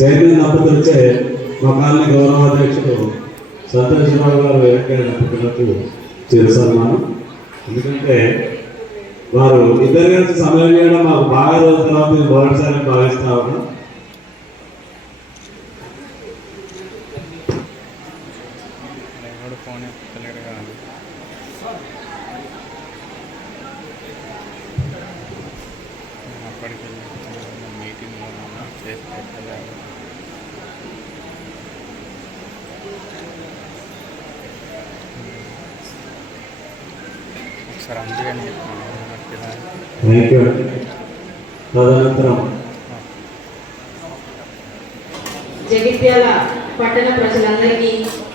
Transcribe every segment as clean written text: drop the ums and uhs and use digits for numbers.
Chairman దంపతులచే మా colony గౌరవాధ్యక్షుడు Santosh Rao గారు వెంకయ్య దంపతులకు చిరు సన్మానం. ఎందుకంటే వారు ఇద్దరు కలిసి సమయం చేయడం మాకు బాగా రోజుల తర్వాత మొదటిసారి భావిస్తా ఉన్నాం. తదనంతరం జగిత్యాల పట్టణ ప్రజలందరికీ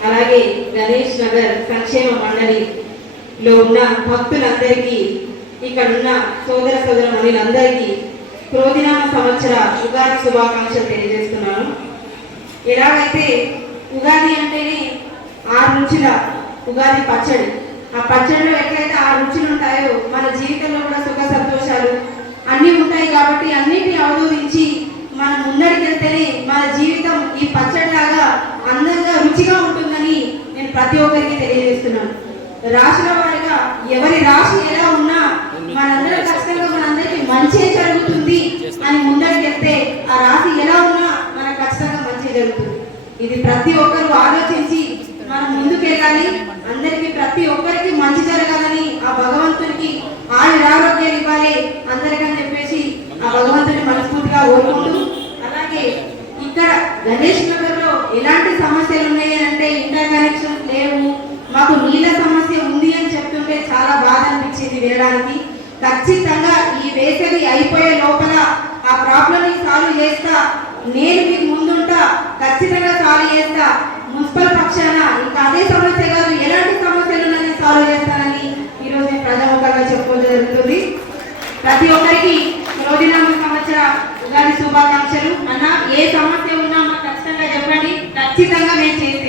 అలాగే గణేష్ నగర్ సంక్షేమ మండలిలో ఉన్న భక్తులందరికీ ఇక్కడ ఉన్న సోదర సోదరమణులందరికీ క్రోధినామ సంవత్సర ఉగాది శుభాకాంక్షలు తెలియజేస్తున్నాను. ఎలాగైతే ఉగాది అంటేనే 6 రుచుల ఉగాది పచ్చడి, ఆ పచ్చడిలో ఎట్లయితే 6 రుచులు ఉంటాయో మన జీవితంలో కూడా సుఖ సంతోషాలు అన్నీ ఉంటాయి. కాబట్టి అన్నిటిని అవరోధించి మనం ముందరికి వెళ్తేనే మన జీవితం ఈ పచ్చడిలాగా అందంగా రుచిగా ఉంటుందని నేను ప్రతి ఒక్కరికి తెలియజేస్తున్నాను. రాశుల వారిగా ఎవరి రాశి ఎలా ఉన్నా మనందరం ఖచ్చితంగా మనందరికీ మంచి జరుగుతుంది అని ముందరికి వెళ్తే ఆ రాశి ఎలా ఉన్నా మనకు ఖచ్చితంగా మంచి జరుగుతుంది. ఇది ప్రతి ఒక్కరు ఆలోచించి మనం ముందుకు వెళ్ళాలి. అందరికి ప్రతి ఒక్కరికి మంచి జరగాలని ఆ భగవంతునికి ఆరోగ్యాలు ఇవ్వాలి అందరికని చెప్పేసి ఆ భగవంతుని మనస్ఫూర్తిగా కోరుకుంటూ, అలాగే ఇక్కడ గణేష్ నగర్ లో ఎలాంటి సమస్యలు ఉన్నాయి అంటే ఇంటర్ కనెక్షన్స్ లేవు, మాకు నీళ్ళ సమస్య ఉంది అని చెప్తుంటే చాలా బాధ అనిపించింది వినడానికి. ఖచ్చితంగా ఈ వేసవి అయిపోయే లోపల ఆ ప్రాబ్లం ని సాల్వ్ చేస్తా, నేను మీకు ముందుంటా, ఖచ్చితంగా సాల్వ్ చేస్తా. మున్సిపల్ పక్షాన ఇంకా అదే సమస్య కాదు ఎలాంటి సమస్యలు నేను సాల్వ్ చేస్తానని ఈరోజు నేను ప్రజాముఖంగా చెప్పుకోవడం జరుగుతుంది. ప్రతి ఒక్కరికి రోజునామ సంవత్సర ఉగాది శుభాకాంక్షలు. అన్న ఏ సమస్య ఉన్నా మాకు ఖచ్చితంగా చెప్పండి, ఖచ్చితంగా మేము చేస్తాం.